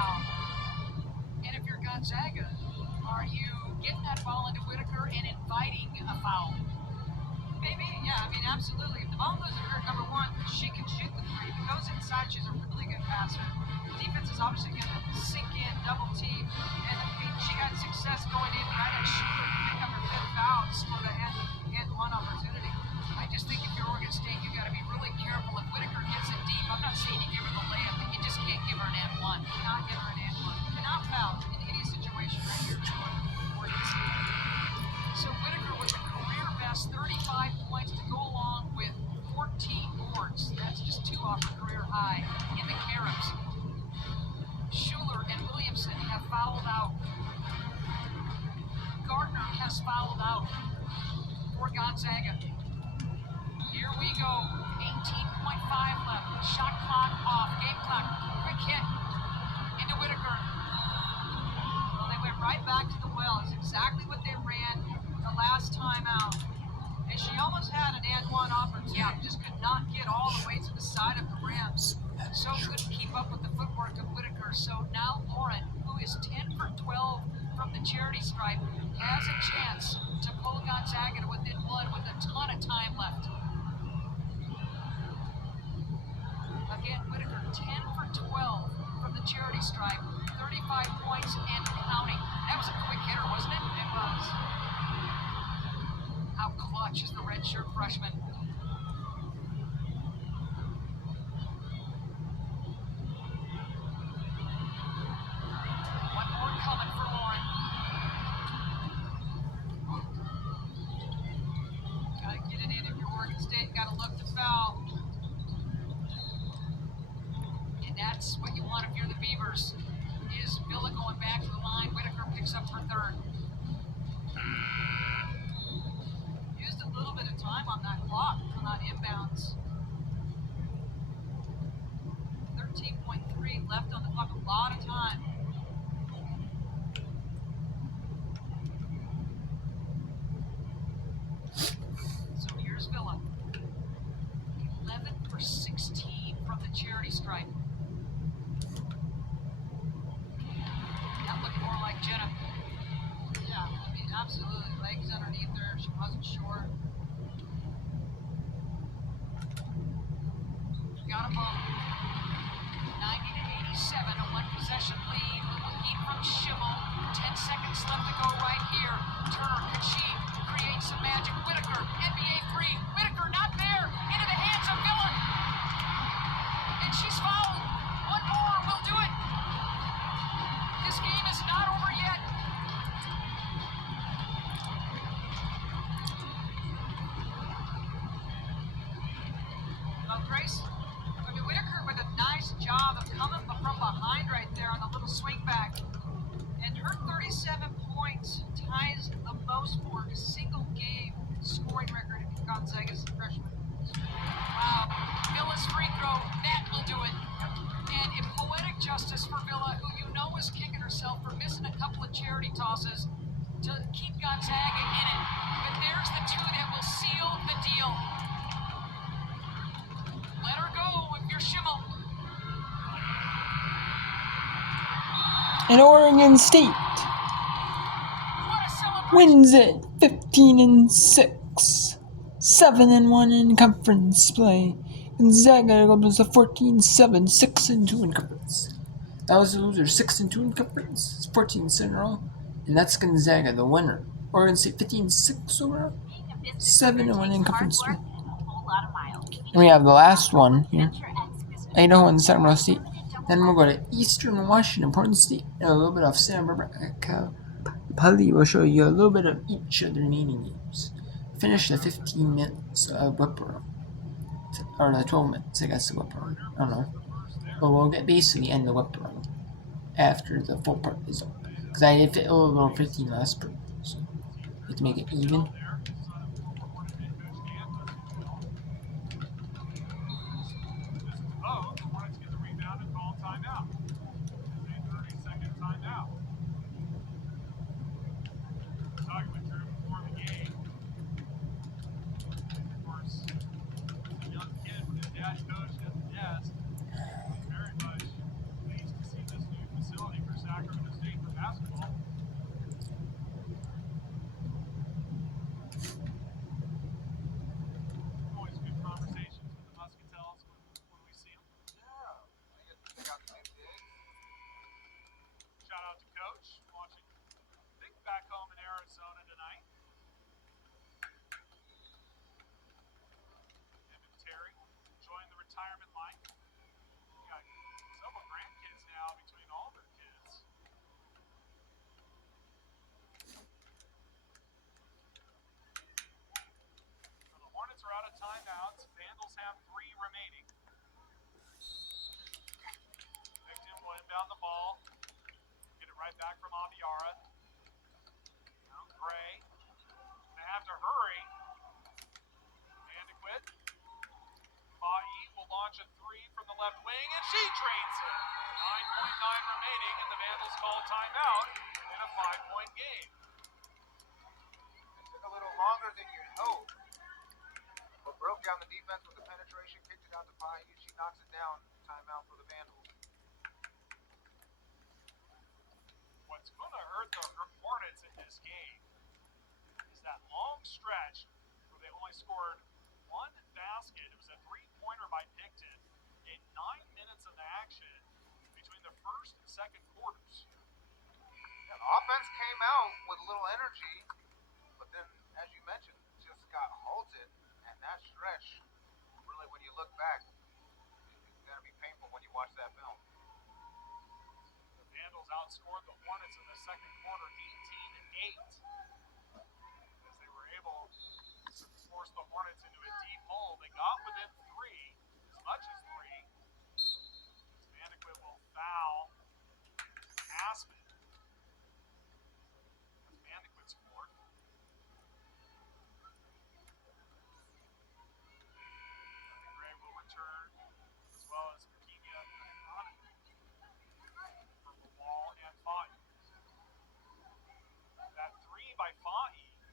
foul. And if you're Gonzaga, are you getting that ball into Whitaker and inviting a foul? Maybe, yeah, I mean, absolutely. If the ball goes to her, number one, she can shoot the three. If it goes inside, she's a really good passer. The defense is obviously going to sink in, double team, and I mean, she had success going in right at Schuler to pick up her fifth foul to score the and one opportunity. I just think if you're Oregon State, you got to be really careful. If Whitaker gets it deep, I'm not saying you give her the layup, but you just can't give her an and one. You cannot give her an and one. You cannot foul in any situation right here for Oregon State. So Whitaker with a career best 35 points to go along with 14 boards. That's just 2 off the career high in the Caribs. Schuler and Williamson have fouled out. Gardner has fouled out for Gonzaga. Here we go. 18.5 left. Shot clock off. Game clock. Quick hit into Whitaker. Well, they went right back to the well. It's exactly what they ran the last time out. And she almost had an and one opportunity. Just could not get all the way to the side of the rim. So couldn't keep up with the footwork of Whitaker. So now Lauren, who is 10 for 12 from the charity stripe, has a chance to pull Gonzaga to within one with a ton of time left. Again, Whitaker 10 for 12 from the charity stripe, 35 points and counting. That was a quick hitter, wasn't it? It was. How clutch is the redshirt freshman? One more coming for Lauren. Gotta get it in if you're Oregon State. Gotta look to foul. And that's what you want if you're the Beavers. Is Villa going back to the line? Whitaker picks up her third. Used a little bit of time on that clock on that inbounds. 13.3 left on the clock, a lot of time. So here's Villa. 11 for 16 from the charity stripe. Not looking more like Jenna. Yeah, I mean, absolutely. Legs underneath her. She wasn't sure. Got a bump. 90 to 87, a one possession lead. Little heat from Schimmel. 10 seconds left to go right here. Turner, can she create some magic? Whitaker, NBA free. Whitaker not there. Into the hands of Villa. And she's fouled. One more will do it. This game is not over yet. Well, Grace, I mean, Whitaker with a nice job of coming from behind right there on the little swing back. And her 37 points ties the most for a single game scoring record in Gonzaga's freshman. Wow. Villa's free throw, that will do it. And in poetic justice for Villa, who you know is kicking herself for missing a couple of charity tosses to keep Gonzaga in it. But there's the two that will seal the deal. Let her go if you're Schimmel. And Oregon State wins it 15-6, 7-1 in conference play. Gonzaga goes to 14-7, 6-2 in conference. That was the loser, 6-2 in conference. It's 14 in a row, and that's Gonzaga, the winner. Oregon State 15-6 overall, 7-1 in conference play. And we have the last one here, Idaho and Sacramento State. Then we'll go to Eastern Washington, Portland State, and a little bit of Santa Barbara. Pali will show you a little bit of each of the remaining games. Finish the 15 minutes of whip around. Or the 12 minutes, I guess, the whip around. I don't know. But we'll get basically end the whip around after the full part is up. Because I did fit a little 15 last part. So you have to make it even. inbound the ball. Get it right back from Aviara. Now Gray. They have to hurry. And to quit. Fa'i will launch a three from the left wing, and she drains it. 9.9 remaining, and the Vandals call timeout in a 5-point game. It took a little longer than you'd hope, but broke down the defense with the penetration, kicked it out to Fa'i. She knocks it down. Timeout for the Vandals. What's going to hurt the Hornets in this game is that long stretch where they only scored one basket. It was a three-pointer by Picton in 9 minutes of action between the first and second quarters. Yeah, the offense came out with a little energy, but then, as you mentioned, just got halted. And that stretch, really, when you look back, it's going to be painful when you watch that film. The Vandals outscored the Hornets in the second quarter 18-8 as they were able to force the Hornets into a deep hole. They got within three, as much as three. Vandequist will foul Aspen. That's Vandequist's fourth. Gray will return, as well as Kemia from the wall and Fa'i. That three by Fa'i is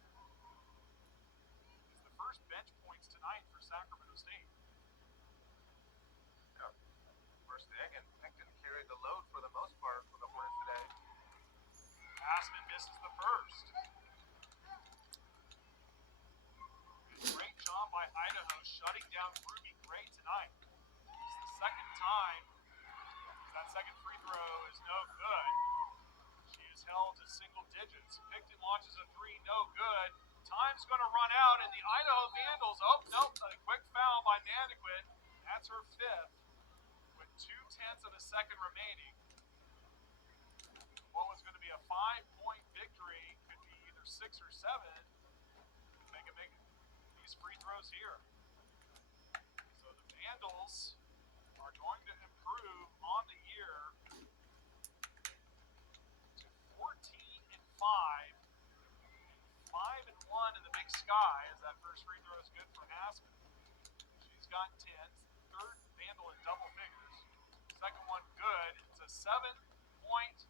the first bench points tonight for Sacramento State. Yeah. First thing, and Picton carried the load for the most part for the Hornets today. Aspen misses the first. Great job by Idaho shutting down Ruby Gray tonight. It's the second time. That second free throw is no good. She is held to single digits. Picton launches a three, no good. Time's going to run out, and the Idaho Vandals, oh, nope, a quick foul by Vandequist. That's her fifth, with 0.2 of a second remaining. What was going to be a 5-point victory could be either 6 or 7. Make these free throws here. So the Vandals are going to improve on the year to 14-5, 5-1 in the Big Sky, as that first free throw is good for Aspen. She's got 10, third Vandal in double figures. Second one good. It's a 7-point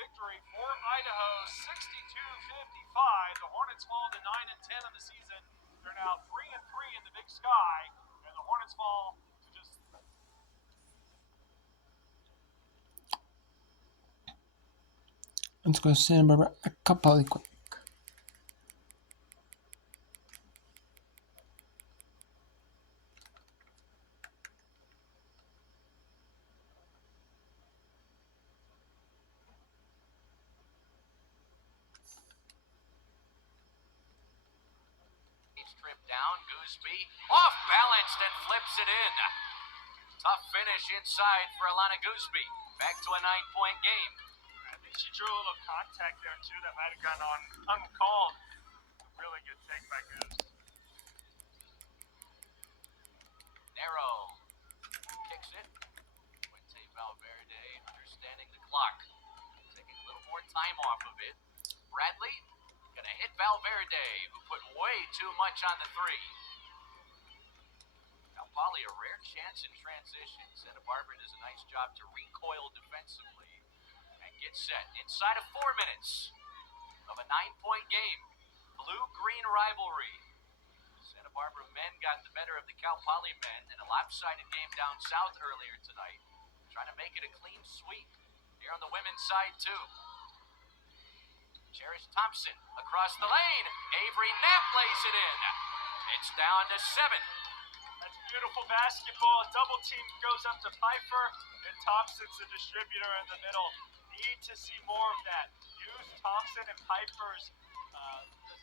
victory for Idaho, 62-55. The Hornets fall to 9-10 on the season. They're now 3-3 in the Big Sky, and the Hornets fall to just. Let's go to Santa Barbara a couple quick. Trip down, Gooseby off balanced and flips it in. Tough finish inside for Alana Gooseby. Back to a 9-point game. I think she drew a little contact there too that might have gone on uncalled. Really good take by Goose. Narrow kicks it. Quinte Valverde understanding the clock, taking a little more time off of it. Bradley gonna hit Valverde, who put way too much on the three. Now Poly, a rare chance in transition. Santa Barbara does a nice job to recoil defensively and get set inside of 4 minutes of a 9-point game. Blue-green rivalry. Santa Barbara men got the better of the Cal Poly men in a lopsided game down south earlier tonight. Trying to make it a clean sweep here on the women's side too. Cherish Thompson across the lane. Avery Knapp lays it in. It's down to 7. That's beautiful basketball. Double team goes up to Pfeiffer, and Thompson's the distributor in the middle. Need to see more of that. Use Thompson and Pfeiffer's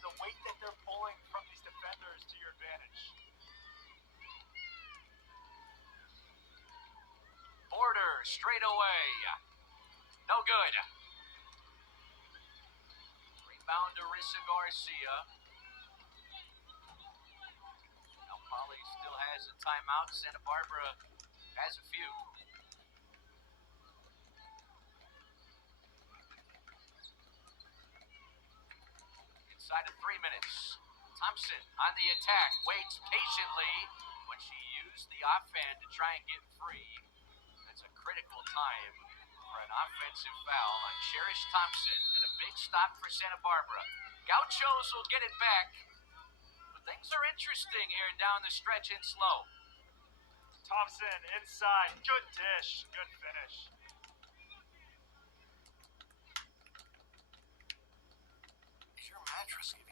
the weight that they're pulling from these defenders to your advantage. Border straight away. No good. Rebound to Rissa Garcia. Now Poly still has a timeout. Santa Barbara has a few. inside of 3 minutes. Thompson on the attack, waits patiently, but she used the offhand to try and get free. That's a critical time for an offensive foul on Cherish Thompson and a big stop for Santa Barbara. Gauchos will get it back, but things are interesting here down the stretch in slow. Thompson inside, good dish, good finish. Is your mattress giving